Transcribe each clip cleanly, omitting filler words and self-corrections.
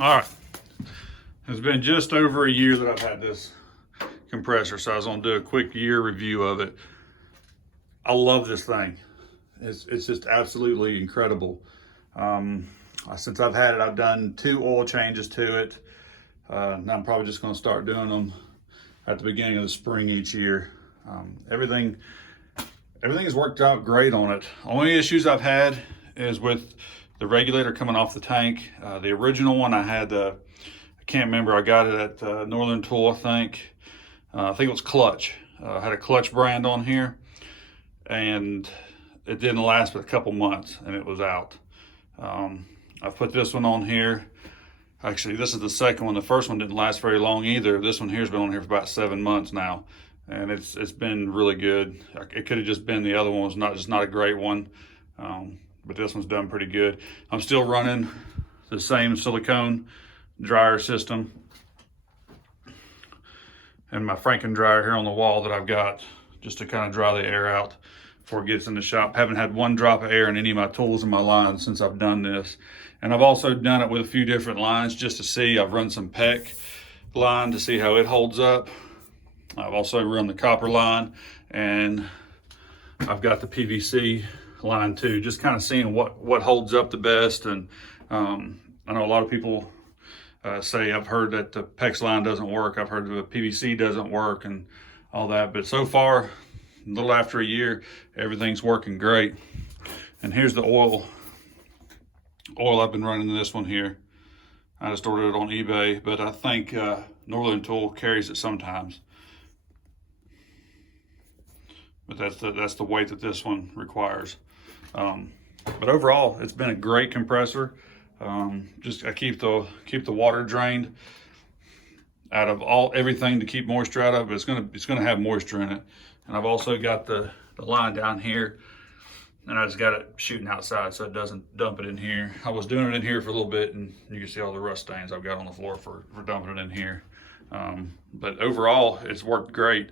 All right, it's been just over a year that I've had this compressor, so I was gonna do a quick year review of it. I love this thing. It's just absolutely incredible. Since I've had it, I've done 2 oil changes to it. Now I'm probably just gonna start doing them at the beginning of the spring each year. Everything has worked out great on it. Only issues I've had is with the regulator coming off the tank. The original one I had, I can't remember, I got it at Northern Tool, I think. I think it was clutch. I had a clutch brand on here, and it didn't last but a couple months and it was out. I've put this one on here. Actually, this is the second one. The first one didn't last very long either. This one here's been on here for about 7 months now, and it's been really good. It could have just been the other one was not a great one, but this one's done pretty good. I'm still running the same silicone dryer system and my Franken dryer here on the wall that I've got just to kind of dry the air out before it gets in the shop. Haven't had one drop of air in any of my tools in my line since I've done this. And I've also done it with a few different lines just to see. I've run some PEC line to see how it holds up. I've also run the copper line, and I've got the PVC line too, just kind of seeing what holds up the best. And I know a lot of people say, I've heard that the PEX line doesn't work. I've heard the PVC doesn't work and all that, but so far, a little after a year, everything's working great. And here's the oil I've been running in this one here. I just ordered it on eBay, but I think Northern Tool carries it sometimes. But that's the weight that this one requires. But overall, it's been a great compressor. I keep the water drained out of everything to keep moisture out of, but it's gonna have moisture in it. And I've also got the line down here, and I just got it shooting outside so it doesn't dump it in here. I was doing it in here for a little bit, and you can see all the rust stains I've got on the floor for dumping it in here. But overall, it's worked great.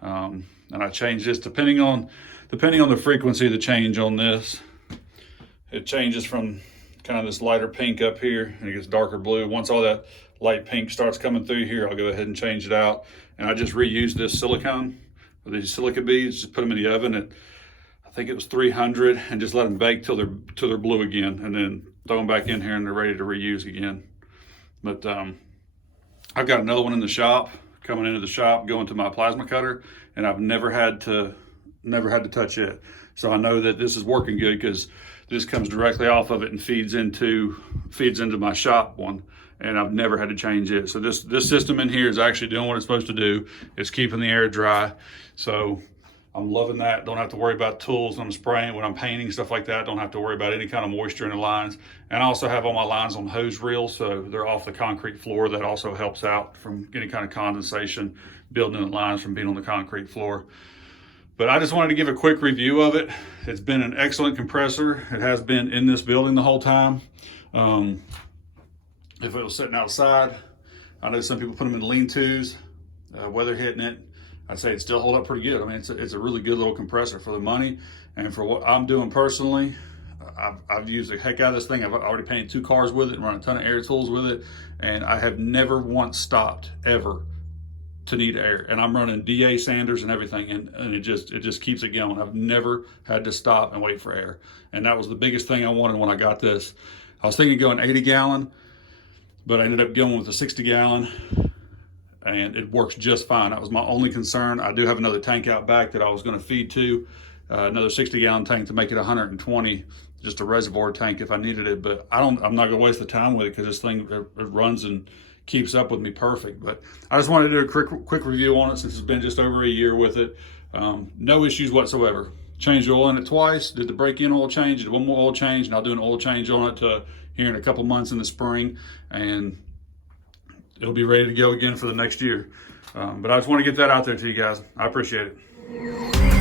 And I changed this depending on the frequency of the change on this. It changes from kind of this lighter pink up here, and it gets darker blue. Once all that light pink starts coming through here, I'll go ahead and change it out. And I just reused this silicone, these silica beads, just put them in the oven at, I think it was 300, and just let them bake till they're blue again, and then throw them back in here and they're ready to reuse again. But I've got another one in the shop, coming into the shop, going to my plasma cutter, and I've never had to touch it. So I know that this is working good because this comes directly off of it and feeds into my shop one, and I've never had to change it. So this system in here is actually doing what it's supposed to do. It's keeping the air dry. So I'm loving that. Don't have to worry about tools when I'm spraying, when I'm painting, stuff like that. Don't have to worry about any kind of moisture in the lines. And I also have all my lines on hose reels, so they're off the concrete floor. That also helps out from any kind of condensation building in the lines from being on the concrete floor. But I just wanted to give a quick review of it. It's been an excellent compressor. It has been in this building the whole time. If it was sitting outside, I know some people put them in lean-tos, weather hitting it, I'd say it still hold up pretty good. I mean, it's a really good little compressor for the money, and for what I'm doing personally. I've used the heck out of this thing. I've already painted 2 cars with it and run a ton of air tools with it, and I have never once stopped ever to need air. And I'm running DA sanders and everything, and it just keeps it going. I've never had to stop and wait for air, and that was the biggest thing I wanted when I got this. I was thinking going 80 gallon, but I ended up going with a 60 gallon, and it works just fine. That was my only concern. I do have another tank out back that I was going to feed to, another 60 gallon tank to make it 120, just a reservoir tank if I needed it. But I'm not going to waste the time with it because this thing it runs and keeps up with me perfect. But I just wanted to do a quick review on it since it's been just over a year with it. No issues whatsoever. Changed the oil in it twice, did the break-in oil change, did one more oil change, and I'll do an oil change on it here in a couple months in the spring, and it'll be ready to go again for the next year. But I just want to get that out there to you guys. I appreciate it.